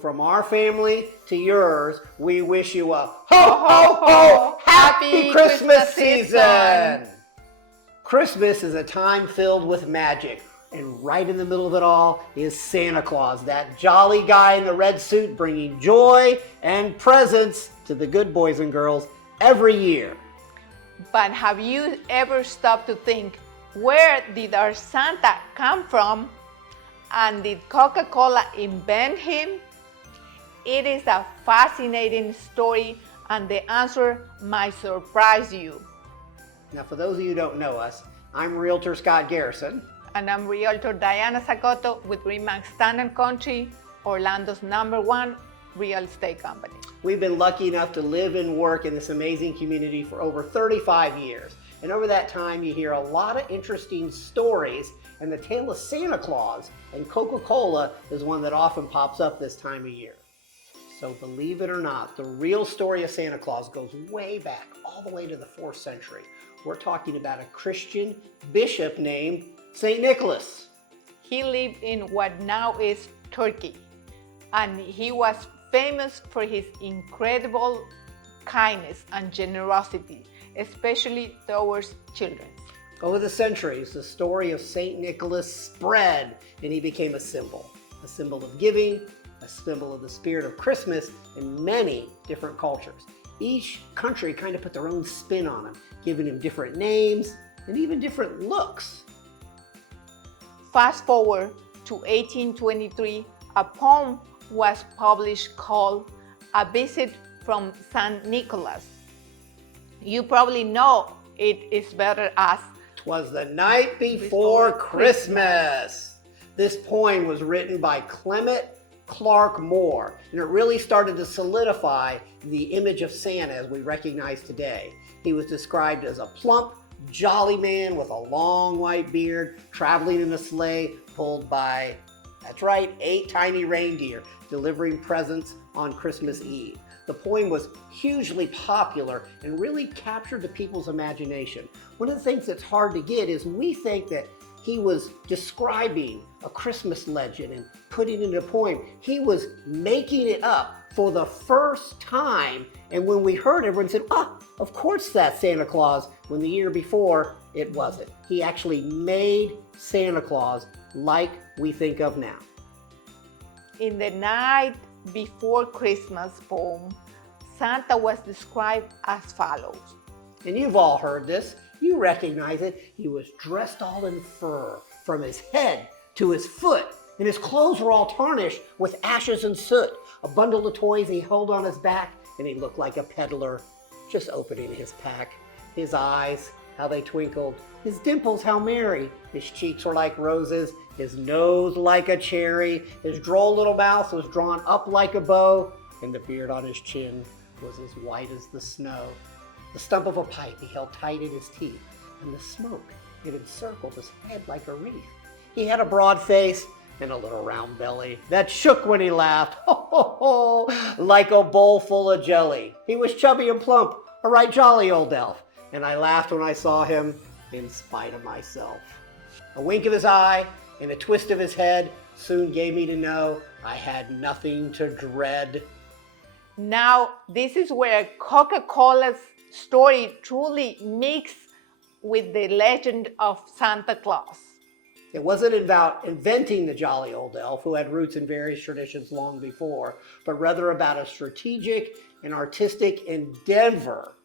From our family to yours, we wish you a ho, ho, ho, happy Christmas season! Christmas is a time filled with magic, and right in the middle of it all is Santa Claus, that jolly guy in the red suit bringing joy and presents to the good boys and girls every year. But have you ever stopped to think, where did our Santa come from? And did Coca-Cola invent him? It is a fascinating story, and the answer might surprise you. Now, for those of you who don't know us, I'm Realtor Scott Garrison. And I'm Realtor Diana Sacoto with ReMax Town & Country, Orlando's #1 real estate company. We've been lucky enough to live and work in this amazing community for over 35 years. And over that time, you hear a lot of interesting stories, and the tale of Santa Claus and Coca-Cola is one that often pops up this time of year. So believe it or not, the real story of Santa Claus goes way back, all the way to the 4th century. We're talking about a Christian bishop named St. Nicholas. He lived in what now is Turkey, and he was famous for his incredible kindness and generosity, especially towards children. Over the centuries, the story of St. Nicholas spread, and he became a symbol of giving, a symbol of the spirit of Christmas in many different cultures. Each country kind of put their own spin on him, giving him different names and even different looks. Fast forward to 1823, a poem was published called A Visit from St. Nicholas. You probably know it is better as 'Twas the night before Christmas. This poem was written by Clement Clark Moore, and it really started to solidify the image of Santa as we recognize today. He was described as a plump, jolly man with a long white beard, traveling in a sleigh pulled by, that's right, 8 tiny reindeer, delivering presents on Christmas Eve. The poem was hugely popular and really captured the people's imagination. One of the things that's hard to get is we think that he was describing a Christmas legend and putting it in a poem. He was making it up for the first time, and when we heard it, everyone said, of course that's Santa Claus, when the year before it wasn't. He actually made Santa Claus like we think of now. In the night before Christmas poem, Santa was described as follows. And you've all heard this. You recognize it. He was dressed all in fur from his head to his foot, and his clothes were all tarnished with ashes and soot. A bundle of toys he held on his back, and he looked like a peddler just opening his pack. His eyes, how they twinkled. His dimples, how merry. His cheeks were like roses. His nose like a cherry. His droll little mouth was drawn up like a bow, and the beard on his chin was as white as the snow. The stump of a pipe he held tight in his teeth, and the smoke, it encircled his head like a wreath. He had a broad face and a little round belly that shook when he laughed, ho, ho, ho, like a bowl full of jelly. He was chubby and plump, a right jolly old elf, and I laughed when I saw him in spite of myself. A wink of his eye and a twist of his head soon gave me to know I had nothing to dread. Now, this is where Coca-Cola's story truly mixed with the legend of Santa Claus. It wasn't about inventing the jolly old elf who had roots in various traditions long before, but rather about a strategic and artistic endeavor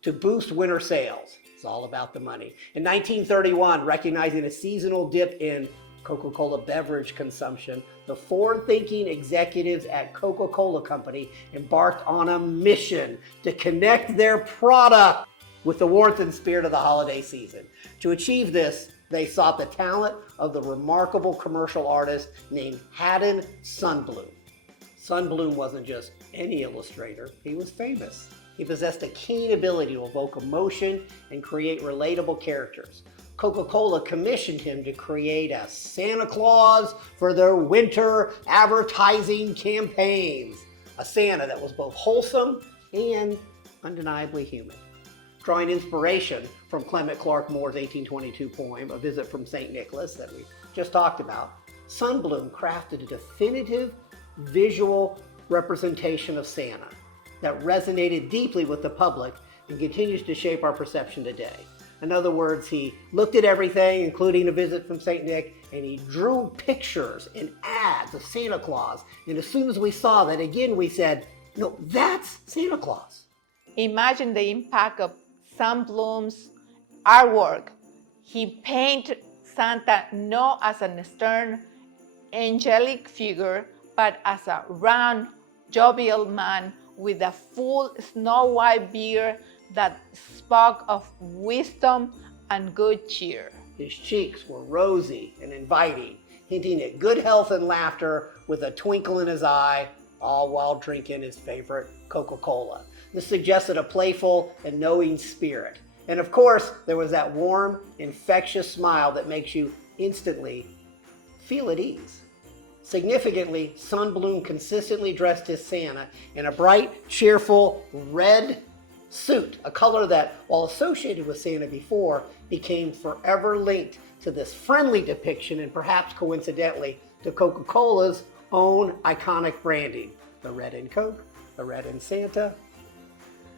to boost winter sales. It's all about the money. In 1931, recognizing a seasonal dip in Coca-Cola beverage consumption, the forward-thinking executives at Coca-Cola Company embarked on a mission to connect their product with the warmth and spirit of the holiday season. To achieve this, they sought the talent of the remarkable commercial artist named Haddon Sundblom. Sundblom wasn't just any illustrator, he was famous. He possessed a keen ability to evoke emotion and create relatable characters. Coca-Cola commissioned him to create a Santa Claus for their winter advertising campaigns. A Santa that was both wholesome and undeniably human. Drawing inspiration from Clement Clark Moore's 1822 poem, A Visit from St. Nicholas, that we just talked about, Sundblom crafted a definitive visual representation of Santa that resonated deeply with the public and continues to shape our perception today. In other words, he looked at everything, including a visit from St. Nick, and he drew pictures and ads of Santa Claus. And as soon as we saw that, again, we said, no, that's Santa Claus. Imagine the impact of Sam Bloom's artwork. He painted Santa not as a stern, angelic figure, but as a round, jovial man with a full snow-white beard that spoke of wisdom and good cheer. His cheeks were rosy and inviting, hinting at good health and laughter with a twinkle in his eye, all while drinking his favorite Coca-Cola. This suggested a playful and knowing spirit. And of course, there was that warm, infectious smile that makes you instantly feel at ease. Significantly, Sam Bloom consistently dressed his Santa in a bright, cheerful red suit, a color that, while associated with Santa before, became forever linked to this friendly depiction and perhaps coincidentally to Coca-Cola's own iconic branding, the red in Coke, the red in Santa.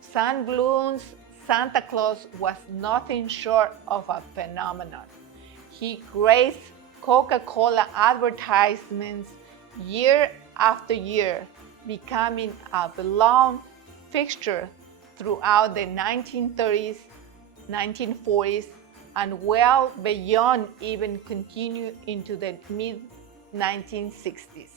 Sam Bloom's Santa Claus was nothing short of a phenomenon. He graced Coca-Cola advertisements year after year, becoming a beloved fixture throughout the 1930s, 1940s, and well beyond, even continue into the mid-1960s.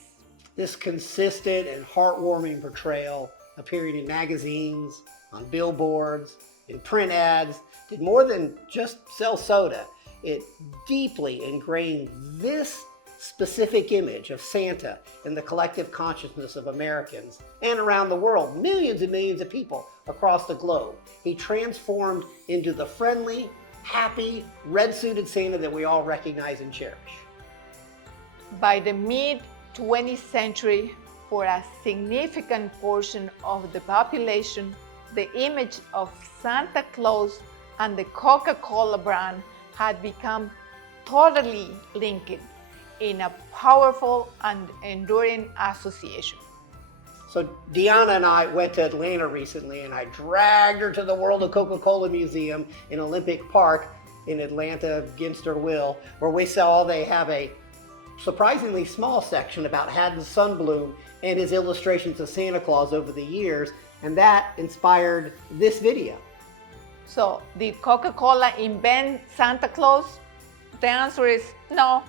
This consistent and heartwarming portrayal, appearing in magazines, on billboards, in print ads, did more than just sell soda. It deeply ingrained this specific image of Santa in the collective consciousness of Americans and around the world, millions and millions of people across the globe. He transformed into the friendly, happy, red-suited Santa that we all recognize and cherish. By the mid-20th century, for a significant portion of the population, the image of Santa Claus and the Coca-Cola brand had become totally linked in a powerful and enduring association. So Deanna and I went to Atlanta recently, and I dragged her to the World of Coca-Cola Museum in Olympic Park in Atlanta against her will, where we saw they have a surprisingly small section about Haddon Sundblom and his illustrations of Santa Claus over the years, and that inspired this video. So, did Coca-Cola invent Santa Claus? The answer is no.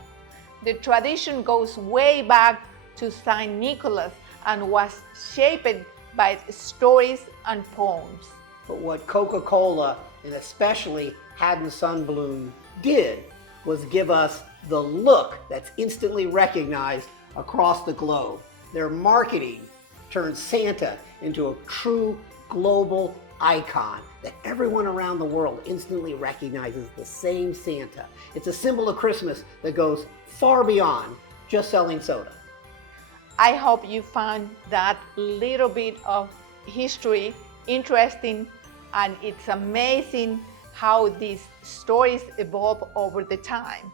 The tradition goes way back to St. Nicholas and was shaped by stories and poems. But what Coca-Cola, and especially Haddon Sundblom, did was give us the look that's instantly recognized across the globe. Their marketing turned Santa into a true global icon that everyone around the world instantly recognizes the same Santa. It's a symbol of Christmas that goes far beyond just selling soda. I hope you found that little bit of history interesting, and it's amazing how these stories evolve over the time.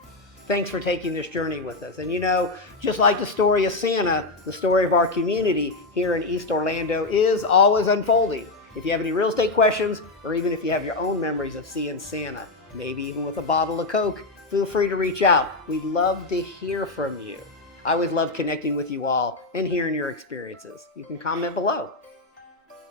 Thanks for taking this journey with us. And you know, just like the story of Santa, the story of our community here in East Orlando is always unfolding. If you have any real estate questions, or even if you have your own memories of seeing Santa, maybe even with a bottle of Coke, feel free to reach out. We'd love to hear from you. I always love connecting with you all and hearing your experiences. You can comment below.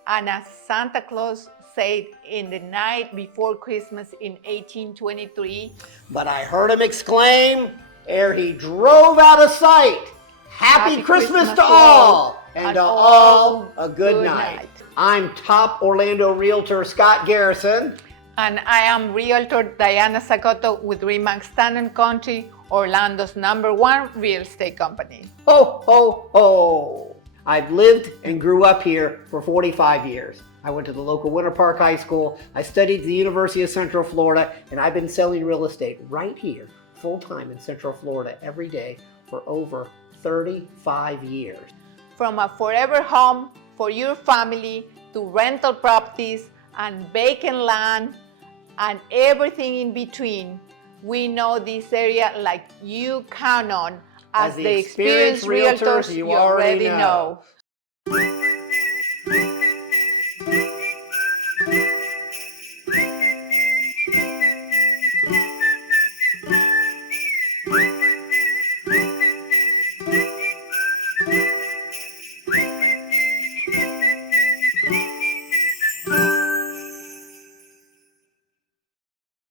And as Santa Claus said in the night before Christmas in 1823, but I heard him exclaim ere he drove out of sight, Happy Christmas to all, and to all a good night. I'm top Orlando Realtor Scott Garrison. And I am Realtor Diana Sacoto with ReMax Town & Country, Orlando's #1 real estate company. Ho, ho, ho. I've lived and grew up here for 45 years. I went to the local Winter Park High School. I studied at the University of Central Florida, and I've been selling real estate right here, full-time in Central Florida every day for over 35 years. From a forever home for your family to rental properties and vacant land and everything in between, we know this area like you count on As the experienced realtors, you already know.